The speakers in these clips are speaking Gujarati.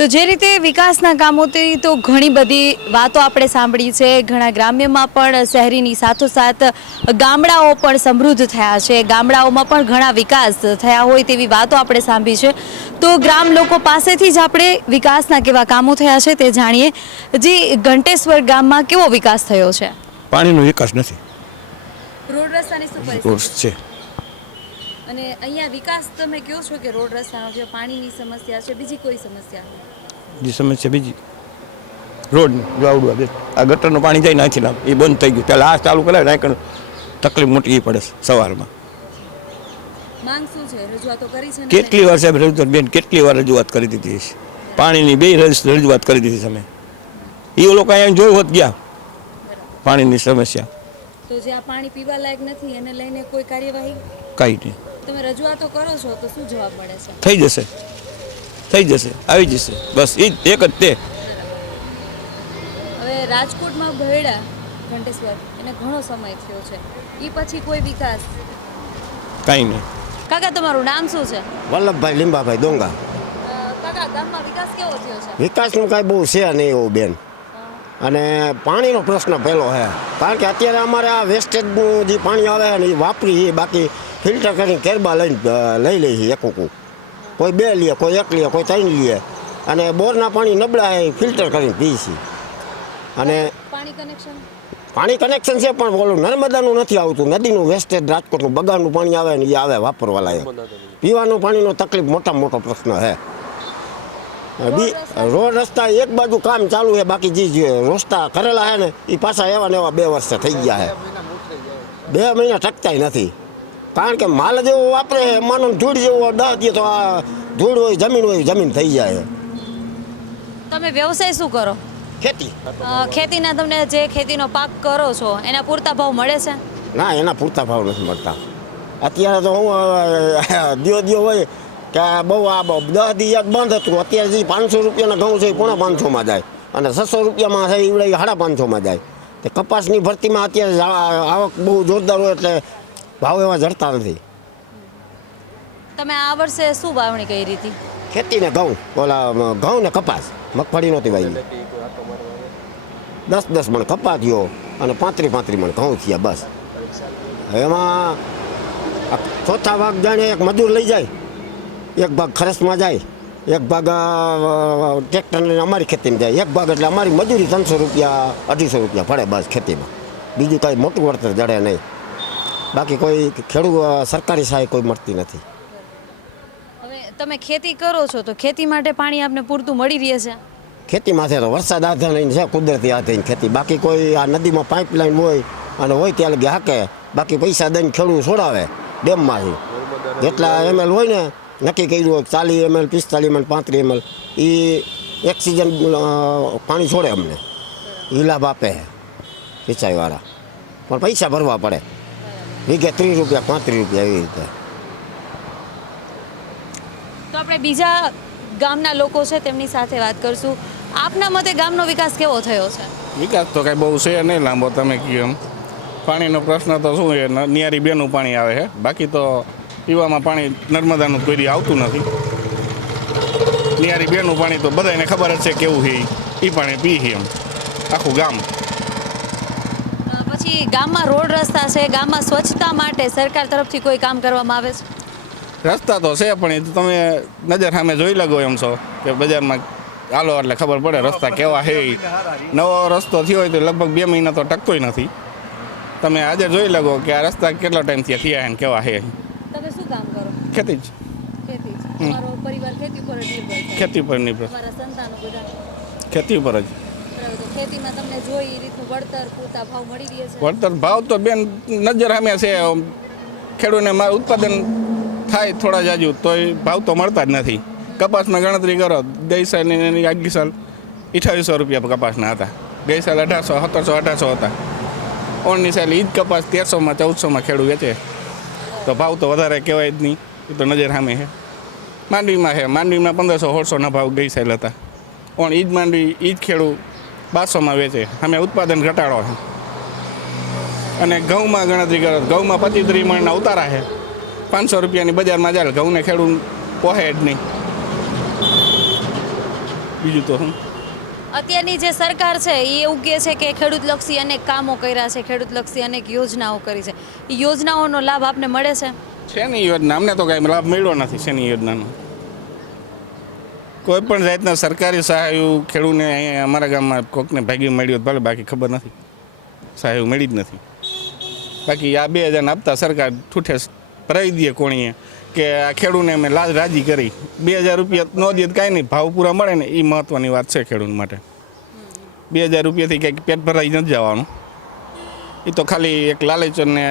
તો જે રીતે વિકાસના કામોથી તો ઘણી બધી વાતો આપણે સાંભળી છે. ઘણા ગ્રામ્યમાં પણ શહેરીની સાથોસાથ ગામડાઓ પણ સમૃદ્ધ થયા છે. ગામડાઓમાં પણ ઘણા વિકાસ થયા હોય તેવી વાતો આપણે સાંભળી છે. તો ગ્રામ લોકો પાસેથી જ આપણે વિકાસના કેવા કામો થયા છે તે જાણીએ. જે ઘંટેશ્વર ગામમાં કેવો વિકાસ થયો છે? પાણીનો વિકાસ નથી. રોડ રસ્તાની શું છે. અને અહીંયા વિકાસ તમે કહો છો કે રોડ રસ્તાનો છે પાણીની સમસ્યા છે બીજી કોઈ સમસ્યા? જે સમસ્યા બીજી. રોડ આવડું આ આ ગટરનું પાણી જાય નાખી નાખ એ બંધ થઈ ગયું. પહેલાં આ ચાલુ કરાવે નાખ તકલીફ મોટી પડે સવારમાં. માંગ શું છે? રજૂઆતો કરી છે કેટલી વાર સાહેબ રજૂઆત બેન કેટલી વાર રજૂઆત કરી દીધી છે પાણીની બે રજ- રજૂઆત કરી દીધી તમે એ લોકો અહીંયા જોયું હોત ગયા? પાણીની સમસ્યા. તો જે આ પાણી પીવા લાયક નથી એને લઈને કોઈ કાર્યવાહી? કઈ નહીં. તમે રજૂઆતો કરો છો તો શું જવાબ મળે છે? થઈ જશે. થઈ જશે. આવી જશે. બસ એ જ એક જ તે. હવે રાજકોટમાં ભયડા ઘંટેશ્વર એને ઘણો સમય થયો છે. એ પછી કોઈ વિકાસ? કાંઈ નહીં. કાકા તમારું નામ શું છે? વલ્લભભાઈ લીંબાભાઈ ડોંગા. કાકા ગામમાં વિકાસ કેવો થયો છે? વિકાસનું કાંઈ બહુ છે નહીં એવું બેન. અને પાણીનો પ્રશ્ન પહેલો છે. કારણ કે અત્યારે અમારે આ વેસ્ટેજનું જે પાણી આવે ને એ વાપરી છે બાકી ફિલ્ટર કરીને કેરબા લઈને લઈ લઈએ એક ઉકું કોઈ બે લે કોઈ એક લે કોઈ ત્રણ લે. અને બોરના પાણી નબળા એ ફિલ્ટર કરીને પી છે. અને પાણી કનેક્શન છે પણ ઓલું નર્મદાનું નથી આવતું. નદીનું વેસ્ટેજ રાજકોટનું બગાડનું પાણી આવે ને એ આવે વાપરવા લાયક પીવાનું પાણીનો તકલીફ મોટામાં મોટો પ્રશ્ન છે બી રોડ રસ્તા એક બાજુ કામ ચાલુ છે બાકી જે જે રસ્તા કરેલા છે ને એ પાછા એવા ને એવા બે વર્ષે થઈ ગયા છે બે મહિના ટકતાય નથી. કારણ કે માલ જેવો વાપરે માનો ધૂળ જેવો દહ દે તો આ ધૂળ હોય જમીન હોય જમીન થઈ જાય તમે વ્યવસાય શું કરો? ખેતી. ખેતીના તમને જે ખેતીનો પાક કરો છો એના પૂરતા ભાવ મળે છે? ના એના પૂરતા ભાવ નથી મળતા. અત્યારે તો હું દિયો દિયો હોય કે બહુ આ દસ દી એક બંધ હતું અત્યારે જે પાંચસો રૂપિયાના ઘઉં છે એ પોણા પાંચસોમાં જાય. અને છસો રૂપિયામાં છે એ સાડા પાંચસોમાં જાય. તે કપાસની ભરતીમાં અત્યારે આવક બહુ જોરદાર હોય એટલે ભાવ એવા જડતા નથી. તમે આ વર્ષે શું વાવણી કરી હતી? ખેતીને ઘઉં. ઓલા ઘઉં ને કપાસ. મગફળી નહોતી વાવી. દસ દસ મણ કપા થયો અને પાંત્રી પાંત્રી મણ ઘઉં થયા બસ. એમાં ચોથા ભાગ જાણે એક મજૂર લઈ જાય એક ભાગ ખરસમાં જાય એક ભાગ ટ્રેક્ટરને અમારી ખેતીમાં જાય. એક ભાગ એટલે અમારી મજૂરી ત્રણસો રૂપિયા અઢીસો રૂપિયા પડે બસ ખેતીમાં. બીજું કાંઈ મોટું વળતર જડે નહીં. બાકી કોઈ ખેડૂત સરકારી સહાય કોઈ મળતી નથી. હવે તમે ખેતી કરો છો તો ખેતી માટે પાણી આપને પૂરતું મળી રહે છે? ખેતી માથે તો વરસાદ આધારિત છે કુદરતી આધારિત ખેતી. બાકી કોઈ આ નદીમાં પાઇપલાઇન હોય અને હોય ત્યાં લગી હાકે બાકી પૈસા દઈને ખેડૂત છોડાવે ડેમમાંથી જેટલા એમએલ હોય ને નક્કી કર્યું હોય ચાલીસ એમએલ પિસ્તાલીસ એમએલ પાંત્રીસ એમએલ એ એક સિઝન પાણી છોડે અમને. એ લાભ આપે સિંચાઈવાળા. પણ પૈસા ભરવા પડે. વીઘે ત્રીસ રૂપિયા પાંત્રીસ રૂપિયા એવી રીતે. તો આપણે બીજા ગામના લોકો છે તેમની સાથે વાત કરશું. આપના મતે ગામનો વિકાસ કેવો થયો છે? વિકાસ તો કાંઈ બહુ છે નહીં લાંબો તમે કહ્યું એમ. પાણીનો પ્રશ્ન તો શું છે નિયારી બેનું પાણી આવે છે. બાકી તો પીવામાં પાણી નર્મદાનું કોઈ આવતું નથી. નિયારી બેનું પાણી તો બધાને ખબર જ છે કેવું છે એ પાણી પી છે એમ. આખું ગામ. પછી ગામમાં રોડ રસ્તા છે ગામમાં સ્વચ્છતા માટે સરકાર તરફથી કોઈ કામ કરવામાં આવે છે? રસ્તા તો છે પણ એ તો તમે નજર સામે જોઈ લાગો એમ છો કે બજારમાં હાલો એટલે ખબર પડે રસ્તા કેવા છે. નવો રસ્તો થયો હોય તો લગભગ બે મહિના તો ટકતોય નથી. તમે આજે જોઈ લાગો કે આ રસ્તા કેટલા ટાઈમથી થયા છે કેવા છે. તમે શું કામ કરો? ખેતી જ. ખેતી પરિવાર ખેતી પર નિર્ભર ખેતી પર નિર્ભર. ખેતી ઉપર જ. વળતર ભાવ તો બેન નજર સામે છે. ખેડૂતને ઉત્પાદન થાય થોડા જાજુ, તોય ભાવ તો મળતા જ નથી. કપાસમાં ગણતરી કરો ગઈ સાલની ને એની આગલી સાલ અઠાવીસો રૂપિયા કપાસના હતા. ગઈ સાલ અઢારસો, સત્તરસો, અઢારસો હતા. ઓણની સાલ ઈદ કપાસ તેરસોમાં, ચૌદસોમાં ખેડૂત વેચે. તો ભાવ તો વધારે કહેવાય જ નહીં. એ તો નજર સામે છે. માંડવીમાં છે. માંડવીમાં પંદરસો, સોળસોના ભાવ ગઈ સાલ હતા પણ ઈદ માંડવી ઈદ ખેડૂત બારસોમાં વેચે. અમે ઉત્પાદન ઘટાડો છે. અને ઘઉંમાં ગણતરી કરો ઘઉંમાં પચીસ ત્રીસ મણના ઉતારા છે. પાંચસો રૂપિયાની બજારમાં જાય ઘઉંને ખેડૂત પોહે જ નહીં. બીજું તો શું? અત્યારની જે સરકાર છે એ એવું કહે છે કે ખેડૂતલક્ષી અનેક કામો કર્યા છે ખેડૂતલક્ષી અનેક યોજનાઓ કરી છે. એ યોજનાઓનો લાભ આપને મળે છે? શેની યોજના? અમને તો કાંઈ લાભ મળ્યો નથી શેની યોજનાનો? કોઈ પણ જાતના સરકારી સહાય ખેડૂને અહીંયા અમારા ગામમાં કોકને ભાગી મળ્યું ભલે, બાકી ખબર નથી. સહાય મળી જ નથી. બાકી આ બે હજાર આપતા સરકાર ઠૂઠે ભરાઈ દે કોણીએ કે આ ખેડૂને અમે લાજ રાજી કરી. બે હજાર રૂપિયા ન દે કાંઈ નહીં, ભાવ પૂરા મળે ને એ મહત્ત્વની વાત છે ખેડૂત માટે. બે હજાર રૂપિયાથી કંઈક પેટ ભરાઈ નથી જવાનું. એ તો ખાલી એક લાલચને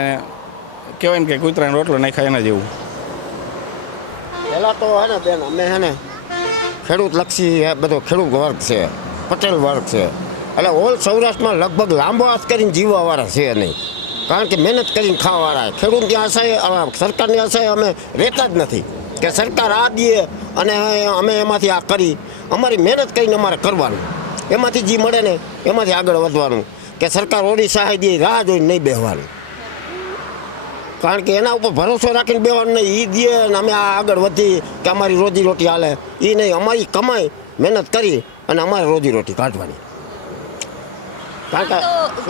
કહેવાય ને કે કૂતરાનો રોટલો નાખાય એના જેવું. પહેલાં તો હે ને બેન, અમે હે ને ખેડૂત લક્ષી બધો ખેડૂત વર્ગ છે, પટેલ વર્ગ છે. એટલે ઓલ સૌરાષ્ટ્રમાં લગભગ લાંબો હાથ કરીને જીવવાવાળા છે નહીં. કારણ કે મહેનત કરીને ખાવાવાળા ખેડૂતની આશાએ સરકારની આશાએ અમે રહેતા જ નથી. કે સરકાર આ દે અને અમે એમાંથી આ કરી. અમારી મહેનત કરીને અમારે કરવાનું. એમાંથી જે મળે ને એમાંથી આગળ વધવાનું. કે સરકાર ઓરી સહાય દે, રાહ જોઈને નહીં બેહવાનું. કારણ કે એના ઉપર ભરોસો રાખીને બેવાનું નહીં. એ દે અને અમે આ આગળ વધી કે અમારી રોજી રોટી હાલે. એ નહીં અમારી કમાઈ મહેનત કરી અને અમારે રોજી રોટી કાઢવાની. કારણ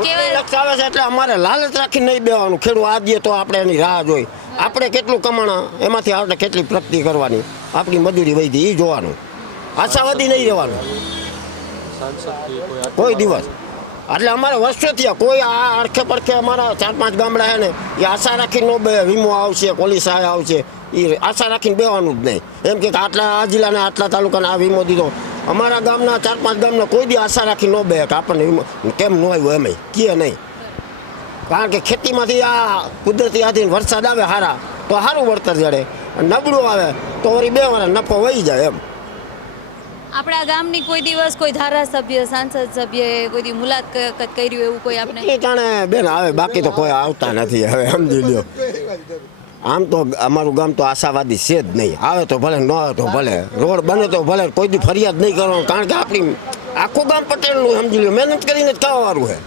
કે લક્ષ આવે છે એટલે અમારે લાલચ રાખીને નહીં બેવાનું. ખેડૂત આ દે તો આપણે એની રાહ જોઈ. આપણે કેટલું કમાણા? એમાંથી આપણે કેટલી પ્રગતિ કરવાની? આપણી મજૂરી વધી એ જોવાનું. આશાવાદી નહીં રહેવાનું. કોઈ દિવસ. એટલે અમારે વર્ષોથી કોઈ આ અડખે પડખે અમારા ચાર પાંચ ગામડા છે ને, એ આશા રાખીને ન બે વીમો આવશે, પોલીસ સહાય આવશે એ આશા રાખીને બેવાનું જ નહીં. એમ કે આટલા આ જિલ્લાને આટલા તાલુકાને આ વીમો દીધો. અમારા ગામના ચાર પાંચ ગામના કોઈ દી આશા રાખી ન બે કે આપણને વીમો, કેમ ન આવ્યો એમ કીએ નહીં. કારણ કે ખેતીમાંથી આ કુદરતી આધીન વરસાદ આવે સારા તો સારું વળતર જડે. નબળું આવે, તો વળી બે વાર નફો વહી જાય એમ. આપણા ગામની કોઈ દિવસ કોઈ ધારાસભ્ય, સાંસદ સભ્ય કોઈ દી મુલાકાત કર્યું એવું કોઈ આપણે એ જાણે બેન આવે બાકી તો કોઈ આવતા નથી, હવે સમજી લ્યો. આમ તો અમારું ગામ તો આશાવાદી છે જ નહીં. આવે તો ભલે, ન આવે તો ભલે. રોડ બને તો ભલે, કોઈ દી ફરિયાદ નહીં કરવાનું, કારણ કે આપણી આખું ગામ પટેલનું, સમજી લ્યો. મહેનત કરીને જ ખાવાવાળું છે.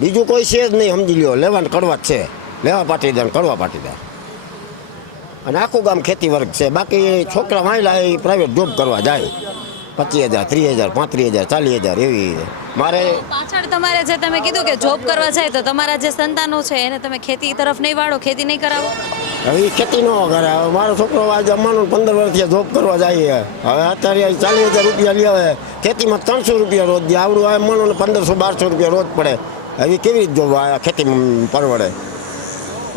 બીજું કોઈ છે જ નહીં, સમજી લ્યો. લેવાનું કડવા જ છે. લેવા પાટીદાર કડવા પાટીદાર. અને આખું ગામ ખેતી વર્ગ છે. બાકી છોકરા વાંચલા એ પ્રાઇવેટ જોબ કરવા જાય. પચીસ હજાર ત્રીસ હજાર પાંત્રીસ હજાર ચાલીસ હજાર એવી મારે પાછળ તમારે જે તમે કીધું કે જોબ કરવા જાય તો તમારા જે સંતાનો છે એને તમે ખેતી તરફ નહીં વાળો ખેતી નહીં કરાવો? હવે ખેતી ન કરે. હવે મારો છોકરો આજે અમાનો પંદર વર્ષથી જોબ કરવા જાય હવે અત્યારે ચાલીસ હજાર રૂપિયા લે આવે ખેતીમાં ત્રણસો રૂપિયા રોજ દે. આવડું આવે માનો પંદરસો બારસો રૂપિયા રોજ પડે. હવે કેવી રીતે જોબ આ ખેતી પરવડે?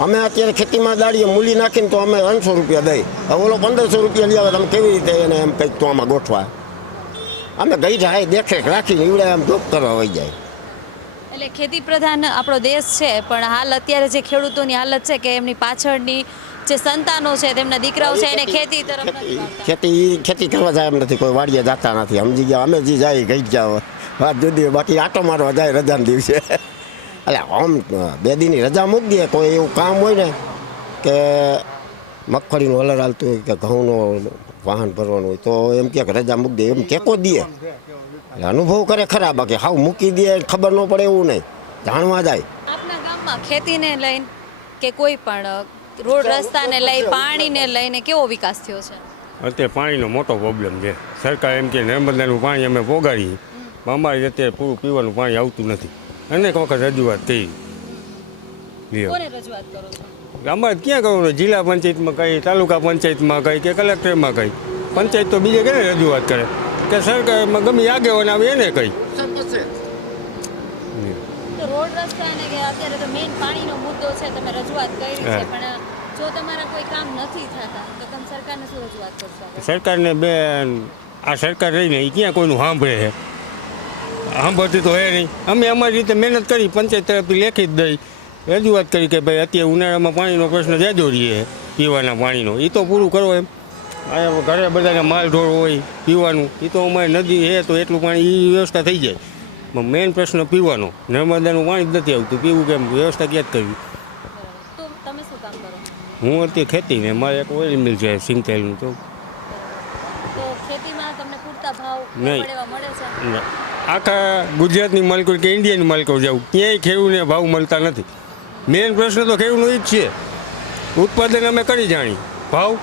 અમે અત્યારે ખેતીમાં દાડીએ મૂલી નાખીને તો અમે ત્રણસો રૂપિયા દઈ. હવે ઓલો પંદરસો રૂપિયા લઈ આવે તમે કેવી રીતે એને એમ કંઈક તો આમાં ગોઠવા? અમે ગઈ જાય દેખરેખ રાખીને ઈવડે આમ જોબ કરવા વહી જાય. એટલે ખેતી પ્રધાન આપણો દેશ છે પણ હાલ અત્યારે જે ખેડૂતોની હાલત છે કે એમની પાછળની જે સંતાનો છે તેમના દીકરાઓ છે એને ખેતી તરફ ખેતી ખેતી કરવા જાય એમ નથી કોઈ વાડીએ જતા નથી. સમજી ગયા અમે જે જાય ગઈ ગયા વાત જુદી બાકી આટો મારવા જાય રજાના દિવસે. એટલે આમ બે દીની રજા મૂકી દે કોઈ એવું કામ હોય ને કે મગફળીનું હલર હાલતું હોય કે ઘઉંનું વાહન ભરવાનું હોય તો એમ કે રજા મૂકી દે એમ ટેકો દે. એટલે અનુભવ કરે ખરા બાકી હાવ મૂકી દે ખબર ન પડે એવું નહીં. જાણવા જાય. આપના ગામમાં ખેતીને લઈને કે કોઈ પણ રોડ રસ્તાને લઈ પાણીને લઈને કેવો વિકાસ થયો છે? અત્યારે પાણીનો મોટો પ્રોબ્લેમ છે. સરકાર એમ કે નર્મદાનું પાણી અમે પોગાડીએ પણ અમારે અત્યારે પૂરું પીવાનું પાણી આવતું નથી. અનેક વખત રજૂઆત કરી. લ્યો. કોને રજૂઆત કરો છો? અમારે ક્યાં કરવાનું જિલ્લા પંચાયતમાં કઈ તાલુકા પંચાયતમાં કઈ કે કલેક્ટરમાં કઈ? પંચાયત તો બીજે કેને રજૂઆત કરે? કે સરકારમાં ગમે આગેવાન આવે એને કઈ? રોડ રસ્તા અને કે અત્યારે તો મેઇન પાણીનો મુદ્દો છે તમે રજૂઆત કરી છે હા. પણ જો તમારા કોઈ કામ નથી થતા તો તમે સરકારને શું રજૂઆત કરશો? સરકારને બેન આ સરકાર રહીને એ ક્યાં કોઈનું સાંભળે છે? સાંભળતી તો હે નહીં. અમે અમારી રીતે મહેનત કરી પંચાયત તરફથી લેખિત દઈ રજૂઆત કરી કે ભાઈ અત્યારે ઉનાળામાં પાણીનો પ્રશ્ન જાજો રહીએ પીવાના પાણીનો. એ તો પૂરું કરો એમ. ઘરે બધાને માલ ઢોર હોય પીવાનું. એ તો અમારે નદી છે તો એટલું પાણી એ વ્યવસ્થા થઈ જાય. પણ મેઇન પ્રશ્ન પીવાનો. નર્મદાનું પાણી જ નથી આવતું. પીવું કેમ? વ્યવસ્થા ક્યાં જ કરવી? હું અત્યારે ખેતી ને મારે એક ઓઇલ મિલ છે સિંગતેલનું તો. નહીં. આખા ગુજરાતની માલિકો કે ઇન્ડિયાની માલિકો જાવ ક્યાંય ખેડૂતને ભાવ મળતા નથી. મેઇન પ્રશ્ન તો ખેડૂતનો એ જ છે. ઉત્પાદન અમે કરી જાણી ભાવ?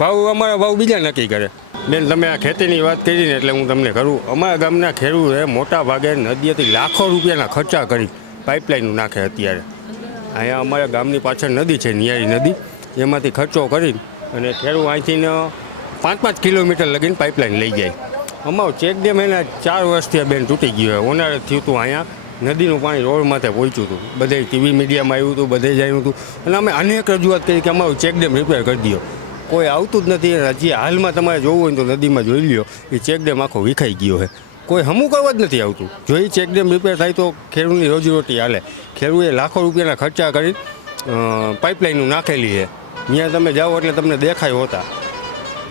ભાવ અમારા ભાવ બીજા નક્કી કરે. બેન, તમે આ ખેતીની વાત કરીને એટલે હું તમને કરું. અમારા ગામના ખેડૂતોએ મોટા ભાગે નદીએથી લાખો રૂપિયાના ખર્ચા કરી પાઇપલાઇન નાખે અત્યારે. અહીંયા અમારા ગામની પાછળ નદી છે, નિયારી નદી. એમાંથી ખર્ચો કરી અને ખેડૂત અહીંથી પાંચ પાંચ કિલોમીટર લગીને પાઇપલાઇન લઈ જાય. અમારો ચેક ડેમ એના ચાર વર્ષથી આ બેન તૂટી ગયો હોય. ઉનાળે થયું હતું અહીંયા, નદીનું પાણી રોડ માથે પહોંચ્યું હતું બધે ટીવી મીડિયામાં આવ્યું હતું બધે જ આવ્યું હતું અને અમે અનેક રજૂઆત કરી કે અમારું ચેક ડેમ રિપેર કરી દો કોઈ આવતું જ નથી હજી હાલમાં તમારે જોવું હોય તો નદીમાં જોઈ લ્યો. એ ચેક ડેમ આખો વિખાઈ ગયો છે. કોઈ હમું કરવા જ નથી આવતું. જો એ ચેક ડેમ રિપેર થાય તો ખેડૂતની રોજીરોટી હાલે. ખેડૂએ લાખો રૂપિયાના ખર્ચા કરી પાઇપલાઇનો નાખેલી છે. ત્યાં તમે જાઓ એટલે તમને દેખાય હોતા.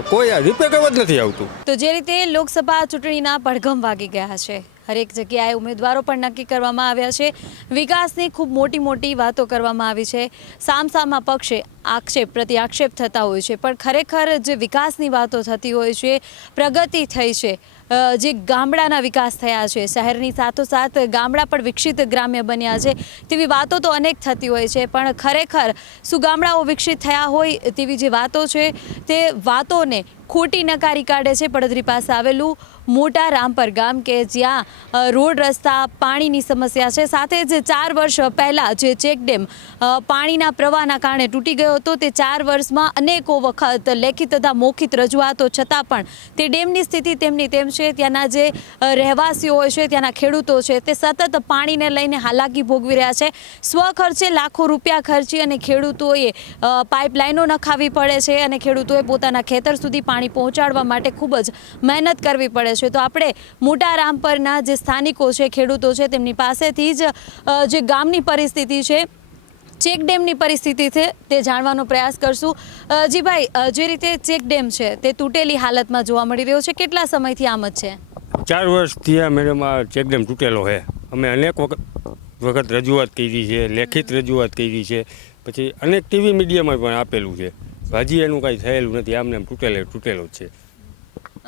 કોઈ કરવા જ નથી આવતું. તો જે રીતે લોકસભા ચૂંટણીના પડઘમ વાગી ગયા છે. હરેક જગ્યાએ ઉમેદવારો પણ નક્કી કરવામાં આવ્યા છે. વિકાસની ખૂબ મોટી મોટી વાતો કરવામાં આવી છે. સામસામા પક્ષે આક્ષેપ પ્રતિ આક્ષેપ થતા હોય છે. પણ ખરેખર જે વિકાસની વાતો થતી હોય છે, પ્રગતિ થઈ છે. જે ગામડાના વિકાસ થયા છે, શહેરની સાથોસાથ ગામડા પણ વિકસિત ગ્રામ્ય બન્યા છે, તેવી વાતો તો અનેક થતી હોય છે. પણ ખરેખર શું ગામડાઓ વિકસિત થયા હોય તેવી જે વાતો છે, તે વાતોને ખોટી નકારી કાઢે છે. પડદરી પાસે આવેલું મોટા રામપર ગામ કે જ્યાં રોડ રસ્તા પાણીની સમસ્યા છે. સાથે જ ચાર વર્ષ પહેલાં જે ચેકડેમ પાણીના પ્રવાહના કારણે તૂટી ગયો હતો, તે ચાર વર્ષમાં અનેકો વખત લેખિત તથા મૌખિત રજૂઆતો છતાં પણ તે ડેમની સ્થિતિ તેમની તેમ છે. ત્યાંના જે રહેવાસીઓ હોય છે, ત્યાંના ખેડૂતો છે, તે સતત પાણીને લઈને હાલાકી ભોગવી રહ્યા છે. સ્વખર્ચે લાખો રૂપિયા ખર્ચી અને ખેડૂતોએ પાઇપલાઇનો નખાવી પડે છે અને ખેડૂતોએ પોતાના ખેતર સુધી પાણી પહોંચાડવા માટે ખૂબ જ મહેનત કરવી પડે છે તો આપણે મોટા રામપરના જે સ્થાનિકો છે, ખેડૂતો છે, તેમની પાસેથી જ જે ગામની પરિસ્થિતિ છે, ચેક ડેમની પરિસ્થિતિ છે, તે જાણવાનો પ્રયાસ કરશું. જી ભાઈ જે રીતે ચેક ડેમ છે, તે તૂટેલી હાલતમાં જોવા મળી રહ્યો છે. કેટલા સમયથી આમ જ છે? ચાર વર્ષથી આ મેડમ આ ચેકડેમ તૂટેલો છે. અમે અનેક વખત વખત રજૂઆત કરી છે, લેખિત રજૂઆત કરી છે. પછી અનેક ટીવી મીડિયામાં પણ આપેલું છે. હજી એનું કાંઈ થયેલું નથી. આમને આમ તૂટેલે છે.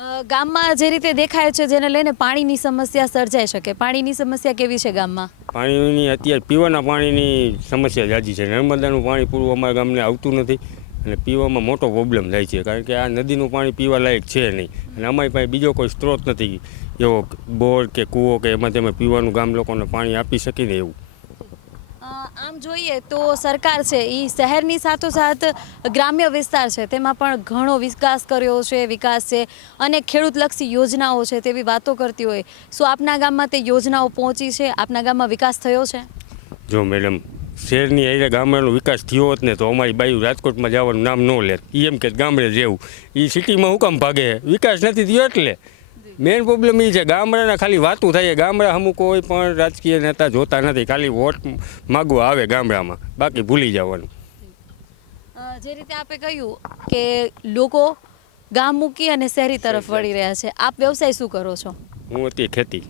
ગામમાં જે રીતે દેખાય છે, જેને લઈને પાણીની સમસ્યા સર્જાઈ શકે. પાણીની સમસ્યા કેવી છે ગામમાં? પાણીની અત્યારે પીવાના પાણીની સમસ્યા જાજી છે. નર્મદાનું પાણી પૂરું અમારા ગામને આવતું નથી અને પીવામાં મોટો પ્રોબ્લેમ થાય છે. કારણ કે આ નદીનું પાણી પીવા લાયક છે નહીં. અને અમારી પાસે બીજો કોઈ સ્ત્રોત નથી. એવો બોર કે કૂવો કે એમાં તમે પીવાનું ગામ લોકોને પાણી આપી શકીને એવું. આમ જોઈએ તો સરકાર છે એ શહેરની સાથોસાથ ગ્રામ્ય વિસ્તાર છે, તેમાં પણ ઘણો વિકાસ કર્યો છે, વિકાસ છે અને ખેડૂતલક્ષી યોજનાઓ છે તેવી વાતો કરતી હોય. શું આપના ગામમાં તે યોજનાઓ પહોંચી છે? આપના ગામમાં વિકાસ થયો છે? જો મેડમ, શહેરની અહીંયા ગામડાનો વિકાસ થયો હોત ને તો અમારી બાયુ રાજકોટમાં જવાનું નામ ન લેત. એમ કે ગામડે જેવું. એ સિટીમાં હું કામ ભાગે વિકાસ નથી થયો એટલે. મેઇન પ્રોબ્લેમ એ છે ગામડાના ખાલી વાતું થાય. ગામડા અમુક કોઈ પણ રાજકીય નેતા જોતા નથી. ખાલી વોટ માગવા આવે ગામડામાં. બાકી ભૂલી જવાનું. જે રીતે આપે કહ્યું કે લોકો ગામ મૂકી અને શહેરી તરફ વળી રહ્યા છે. આપ વ્યવસાય શું કરો છો? હું હતી ખેતી.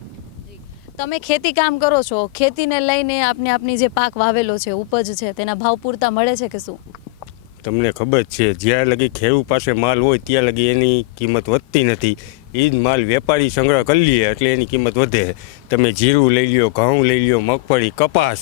તમે ખેતી કામ કરો છો. ખેતીને લઈને આપને આપની જે પાક વાવેલો છે ઉપજ છે તેના ભાવ પૂરતા મળે છે કે શું? તમને ખબર છે જ્યાં લગી ખેડૂત પાસે માલ હોય ત્યાં લગી એની કિંમત વધતી નથી. એ જ માલ વેપારી સંગ્રહ કરી લે એટલે એની કિંમત વધે. તમે જીરું લઈ લ્યો, ઘઉં લઈ લ્યો, મગફળી, કપાસ.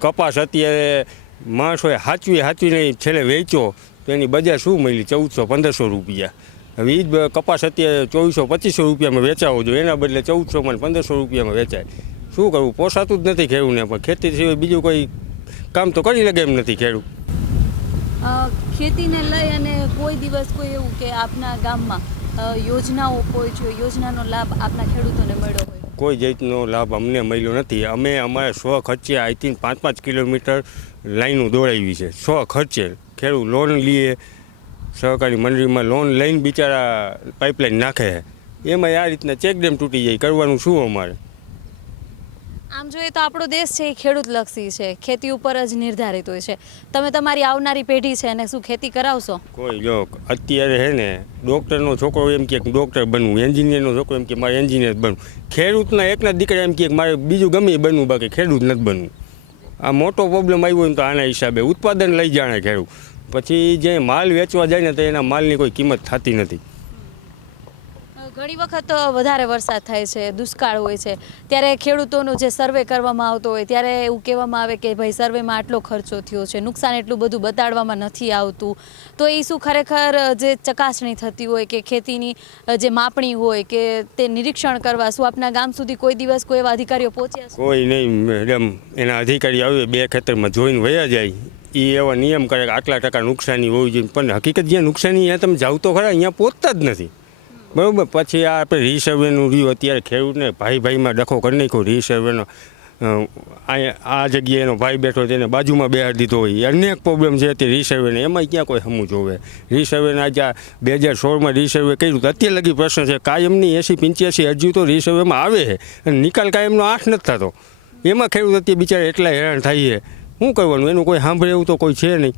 કપાસ અત્યારે માણસોએ હાચવી હાચવીને છેલ્લે વેચ્યો, તો એની બજાર શું મળી? ચૌદસો, પંદરસો રૂપિયા. હવે એ જ કપાસ અત્યારે ચોવીસો, પચીસો રૂપિયામાં વેચાવો જોઈએ. એના બદલે ચૌદસોમાં પંદરસો રૂપિયામાં વેચાય. શું કરવું? પોસાતું જ નથી ખેડૂતને પણ. ખેતી સિવાય બીજું કોઈ કામ તો કરી લગે એમ નથી ખેડૂત. ખેતીને લઈ અને કોઈ દિવસ કોઈ એવું કે આપના ગામમાં યોજનાઓ કોઈ જો યોજનાનો લાભ આપના ખેડૂતોને મળ્યો હોય? કોઈ જાતનો લાભ અમને મળ્યો નથી. અમે અમારે સ્વ ખર્ચે આઈ થિંક પાંચ પાંચ કિલોમીટર લાઈનો દોડાવી છે. સ્વ ખર્ચે ખેડૂત લોન લઈએ સહકારી મંડળીમાં લોન લઈને બિચારા પાઇપલાઇન નાખે. એમાં આ રીતના ચેકડેમ તૂટી જાય. કરવાનું શું અમારે? આમ જોઈએ તો આપણો દેશ છે એ ખેડૂતલક્ષી છે. ખેતી ઉપર જ નિર્ધારિત હોય છે. તમે તમારી આવનારી પેઢી છે એને શું ખેતી કરાવશો? કોઈ જો અત્યારે હે ને ડૉક્ટરનો છોકરો એમ કે ડૉક્ટર બનવું, એન્જિનિયરનો છોકરો એમ કે મારે એન્જિનિયર બનવું. ખેડૂતના એકના દીકરા એમ કે મારે બીજું ગમે બનવું, બાકી ખેડૂત નથી બનવું. આ મોટો પ્રોબ્લેમ આવ્યો ને તો આના હિસાબે ઉત્પાદન લઈ જાણે ખેડૂત. પછી જે માલ વેચવા જાય ને તો એના માલની કોઈ કિંમત થતી નથી. ઘણી વખત વધારે વરસાદ થાય છે, દુષ્કાળ હોય છે. ત્યારે ખેડૂતોનો જે સર્વે કરવામાં આવતો હોય, ત્યારે એવું કહેવામાં આવે કે ભાઈ સર્વેમાં આટલો ખર્ચો થયો છે, નુકસાન એટલું બધું બતાડવામાં નથી આવતું. તો એ શું ખરેખર જે ચકાસણી થતી હોય કે ખેતીની જે માપણી હોય કે તે નિરીક્ષણ કરવા શું આપના ગામ સુધી કોઈ દિવસ કોઈ એવા અધિકારીઓ પહોંચ્યા કોઈ નહીં, મેડમ, એના અધિકારી આવે બે ખેતરમાં જોઈને વયા જાય. એ એવા નિયમ કરે કે આટલા ટકા નુકસાની હોવી જોઈએ, પણ હકીકત જ્યાં નુકસાની, ત્યાં તમે જાવ તો ખરા, અહીંયા પહોંચતા જ નથી. બરાબર, પછી આ આપણે રીસર્વેનું રહ્યું, અત્યારે ખેડૂતને ભાઈ ભાઈમાં ડખો કરી નાખ્યો રીસર્વેનો. આ જગ્યાએ એનો ભાઈ બેઠો તેને બાજુમાં બેહાડી દીધો હોય. અનેક પ્રોબ્લેમ છે તે રીસર્વેને. એમાં ક્યાં કોઈ સમું જોવે? રીસર્વેને આજે બે હજાર સોળમાં રીસર્વે કર્યું તો અત્યારે લગી પ્રશ્ન છે, કાયમની એંસી પંચ્યાસી અરજી તો રીસર્વેમાં આવે છે, અને નિકાલ કાયમનો આઠ નથી થતો. એમાં ખેડૂત અત્યારે બિચારા એટલા હેરાન થાય છે. શું કરવાનું? એનું કોઈ સાંભળે એવું તો કોઈ છે નહીં.